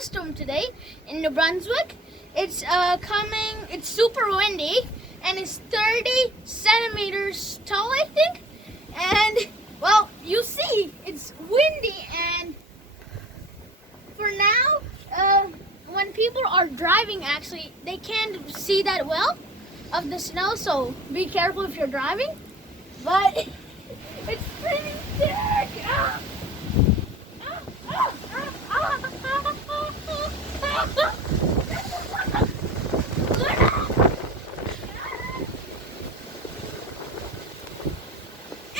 snowstorm today in New Brunswick. It's it's super windy and it's 30 centimeters tall, I think. And well, you see, it's windy, and for now, when people are driving, actually, they can't see that well of the snow, so be careful if you're driving. But it's pretty thick.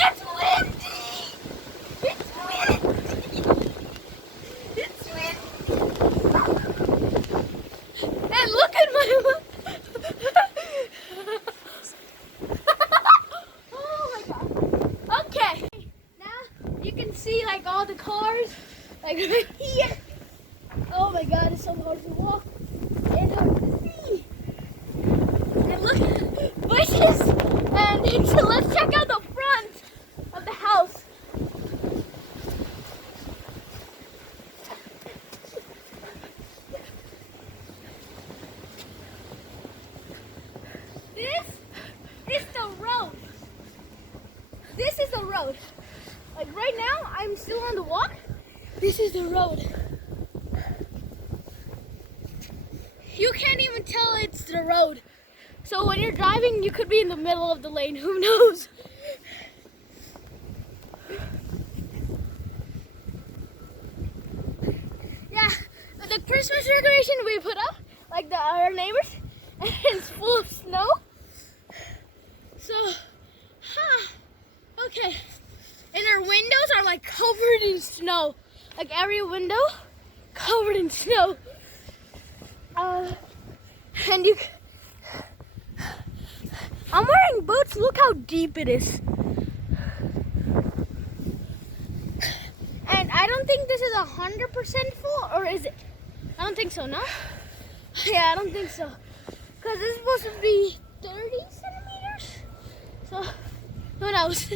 It's windy. It's windy. It's windy. And look at my. Oh my God. Okay. Now you can see like all the cars, like right here. Oh my God, it's so hard to walk and hard to see. And look at bushes. And so let's check out the front of the house. This is the road. This is the road. Like right now, I'm still on the walk. This is the road. You can't even tell it's the road. So when you're driving, you could be in the middle of the lane. Who knows? Yeah, the Christmas decoration we put up, like our neighbors, and it's full of snow. So, okay. And our windows are like covered in snow. Like every window covered in snow. And I'm wearing boots. Look how deep it is. And I don't think this is 100% full, or is it? I don't think so, no? Yeah, I don't think so. Because this is supposed to be 30 centimeters. So, who knows?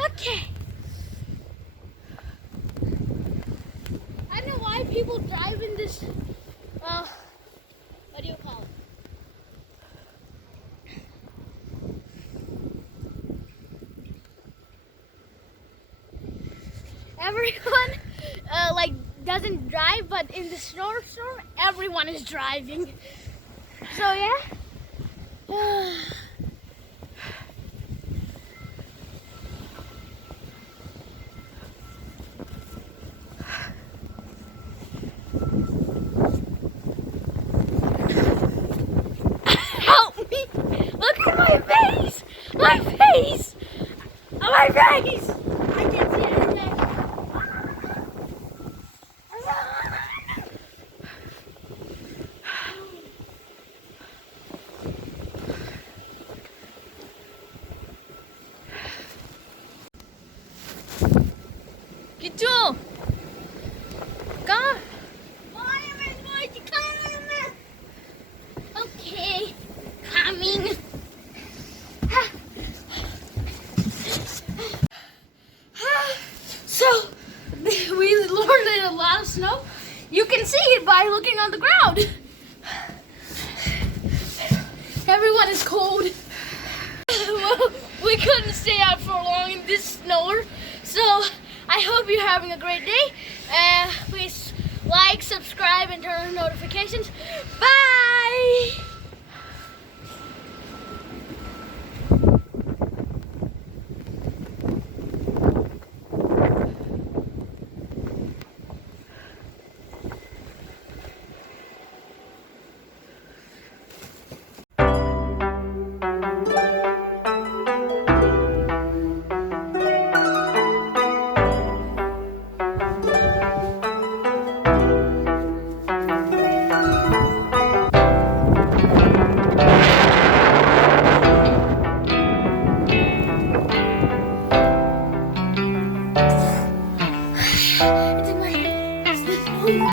Okay. I don't know why people drive in this, what do you call it? Everyone, like, doesn't drive, but in the snowstorm, everyone is driving. So, yeah. My face! My face! I can't see anything. Get to! Come! Why am I going to come? Okay, coming. So, we loaded a lot of snow. You can see it by looking on the ground. Everyone is cold. Well, we couldn't stay out for long in this snow. So, I hope you're having a great day. Please like, subscribe, and turn on notifications. Bye!